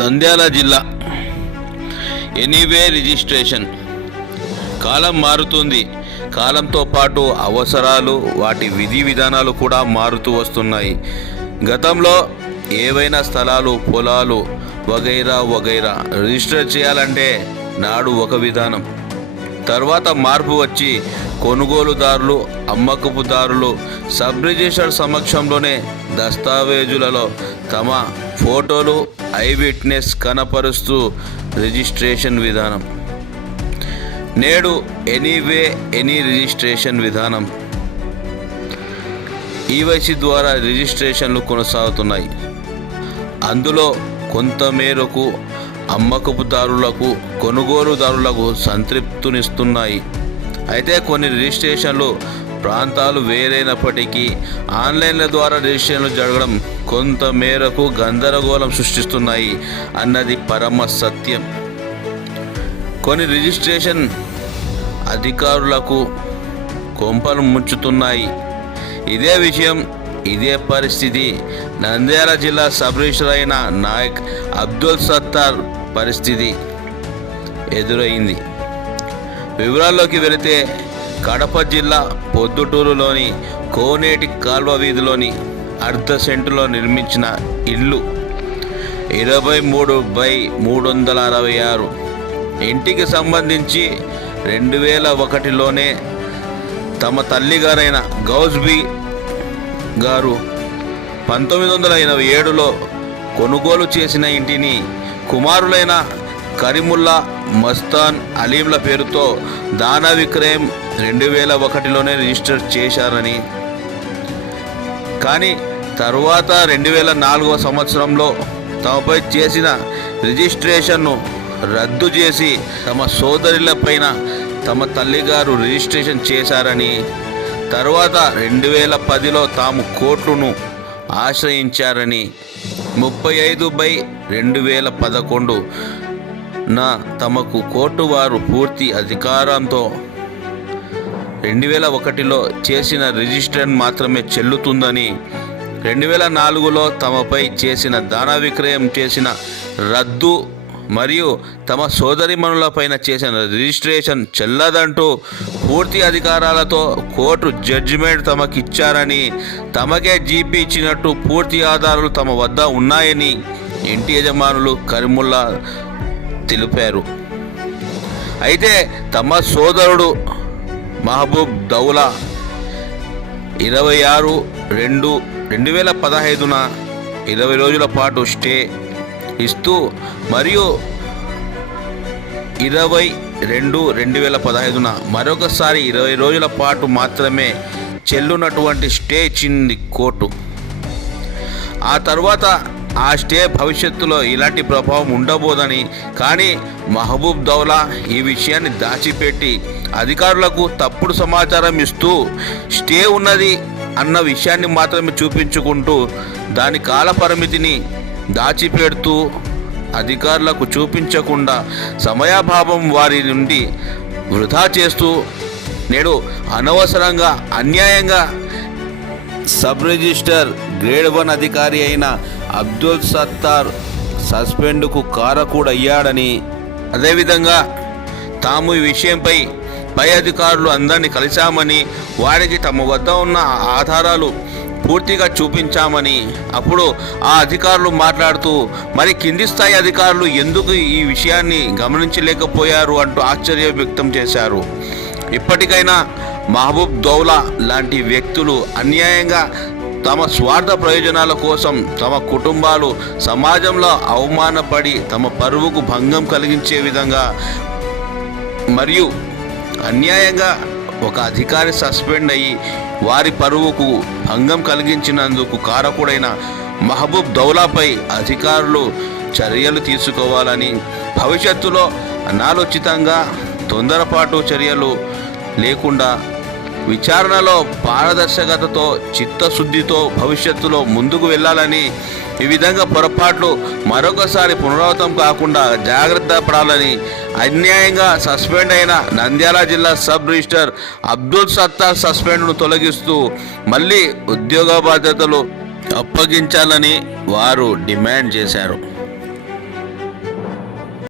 నంద్యాల జిల్లా. Anyway registration. కాలం మారుతుంది. కాలంతో పాటు అవసరాలు వాటి విధి విధానాలు కూడా మారుతూ వస్తున్నాయి. గతంలో ఏవైనా స్థలాలు పొలాలు వగైరా వగైరా రిజిస్టర్ చేయాలంటే నాడు ఒక విధానం. తర్వాత మార్పు వచ్చి కొనుగోలుదారులు అమ్మకపుదారులు సబ్ రిజిస్టర్ సమక్షంలోనే దస్తావేజులలో తమ ఫోటోలు ఐ విట్నెస్ కనపరుస్తూ రిజిస్ట్రేషన్ విధానం. నేడు ఎనీవే ఎనీ రిజిస్ట్రేషన్ విధానం. ఈవైసీ ద్వారా రిజిస్ట్రేషన్లు కొనసాగుతున్నాయి. అందులో కొంత మేరకు అమ్మకపుదారులకు కొనుగోలుదారులకు సంతృప్తినిస్తున్నాయి. అయితే కొన్ని రిజిస్ట్రేషన్లు ప్రాంతాలు వేరైనప్పటికీ ఆన్లైన్ల ద్వారా రిజిస్ట్రేషన్లు జరగడం కొంత మేరకు గందరగోళం సృష్టిస్తున్నాయి అన్నది పరమ సత్యం. కొన్ని రిజిస్ట్రేషన్ అధికారులకు కొంపలు ముంచుతున్నాయి. ఇదే విషయం ఇదే పరిస్థితి నంద్యాల జిల్లా సబ్ రిజిస్టర్ అయిన నాయక్ అబ్దుల్ సత్తార్ పరిస్థితి ఎదురైంది. వివరాల్లోకి వెళితే కడప జిల్లా పొద్దుటూరులోని కోనేటి కాల్వ వీధిలోని అర్ధ సెంటులో నిర్మించిన ఇల్లు ఇరవై మూడు బై మూడు వందల అరవై ఆరు. ఇంటికి సంబంధించి రెండు వేల ఒకటిలోనే తమ తల్లిగారైన గౌజ్బీ గారు పంతొమ్మిది వందల ఎనభై ఏడులో కొనుగోలు చేసిన ఇంటిని కుమారులైన కరీముల్లా మస్తాన్ అలీంల పేరుతో దానా విక్రయం రెండు వేల ఒకటిలోనే రిజిస్టర్ చేశారని. కానీ తరువాత రెండు వేల నాలుగవ సంవత్సరంలో తమపై చేసిన రిజిస్ట్రేషన్ను రద్దు చేసి తమ సోదరులపైన తమ తల్లిగారు రిజిస్ట్రేషన్ చేశారని. తరువాత రెండు వేల పదిలో తాము కోర్టును ఆశ్రయించారని. ముప్పై ఐదు బై రెండు వేల పదకొండు నా తమకు కోర్టు వారు పూర్తి అధికారంతో రెండు వేల ఒకటిలో చేసిన రిజిస్ట్రేషన్ మాత్రమే చెల్లుతుందని రెండు వేల నాలుగులో తమపై చేసిన దాన విక్రయం చేసిన రద్దు మరియు తమ సోదరిమణులపైన చేసిన రిజిస్ట్రేషన్ చెల్లదంటూ పూర్తి అధికారాలతో కోర్టు జడ్జిమెంట్ తమకిచ్చారని తమకే జీపీ ఇచ్చినట్టు పూర్తి ఆధారాలు తమ వద్ద ఉన్నాయని ఇంటి యజమానులు కరిముల్లా తెలిపారు. అయితే తమ సోదరుడు మహబూబ్ దౌలా ఇరవై ఆరు రెండు రెండు వేల పదహైదున ఇరవై రోజుల పాటు స్టే ఇస్తూ మరియు ఇరవై రెండు రెండు వేల పదహైదున మరొకసారి ఇరవై రోజుల పాటు మాత్రమే చెల్లునటువంటి స్టే ఇచ్చింది కోర్టు. ఆ తర్వాత ఆ స్టే భవిష్యత్తులో ఇలాంటి ప్రభావం ఉండబోదని. కానీ మహబూబ్ దౌలా ఈ విషయాన్ని దాచిపెట్టి అధికారులకు తప్పుడు సమాచారం ఇస్తూ స్టే ఉన్నది అన్న విషయాన్ని మాత్రమే చూపించుకుంటూ దాని కాల పరిమితిని దాచిపెడుతూ అధికారులకు చూపించకుండా సమయాభావం వారి నుండి వృధా చేస్తూ నేడు అనవసరంగా అన్యాయంగా సబ్ రిజిస్టర్ గ్రేడ్ వన్ అధికారి అయిన అబ్దుల్ సత్తార్ సస్పెండ్కు కారకుడయ్యాడని అదేవిధంగా తాము ఈ విషయంపై పై అధికారులు అందరినీ కలిశామని వారికి తమ వద్ద ఉన్న ఆధారాలు పూర్తిగా చూపించామని అప్పుడు ఆ అధికారులు మాట్లాడుతూ మరి కింది స్థాయి అధికారులు ఎందుకు ఈ విషయాన్ని గమనించలేకపోయారు అంటూ ఆశ్చర్యం వ్యక్తం చేశారు. ఇప్పటికైనా మహబూబ్ దౌలా లాంటి వ్యక్తులు అన్యాయంగా తమ స్వార్థ ప్రయోజనాల కోసం తమ కుటుంబాలు సమాజంలో అవమానపడి తమ పరువుకు భంగం కలిగించే విధంగా మరియు అన్యాయంగా ఒక అధికారి సస్పెండ్ అయ్యి వారి పరువుకు భంగం కలిగించినందుకు కారకుడైన మహబూబ్ దౌలాపై అధికారులు చర్యలు తీసుకోవాలని భవిష్యత్తులో అనాలోచితంగా తొందరపాటు చర్యలు లేకుండా విచారణలో పారదర్శకతతో చిత్తశుద్ధితో భవిష్యత్తులో ముందుకు వెళ్ళాలని ఈ విధంగా పొరపాట్లు మరొకసారి పునరావృతం కాకుండా జాగ్రత్త పడాలని అన్యాయంగా సస్పెండ్ అయిన నంద్యాల జిల్లా సబ్ రిజిస్టర్ అబ్దుల్ సత్తార్ సస్పెండ్ను తొలగిస్తూ మళ్ళీ ఉద్యోగ బాధ్యతలు అప్పగించాలని వారు డిమాండ్ చేశారు.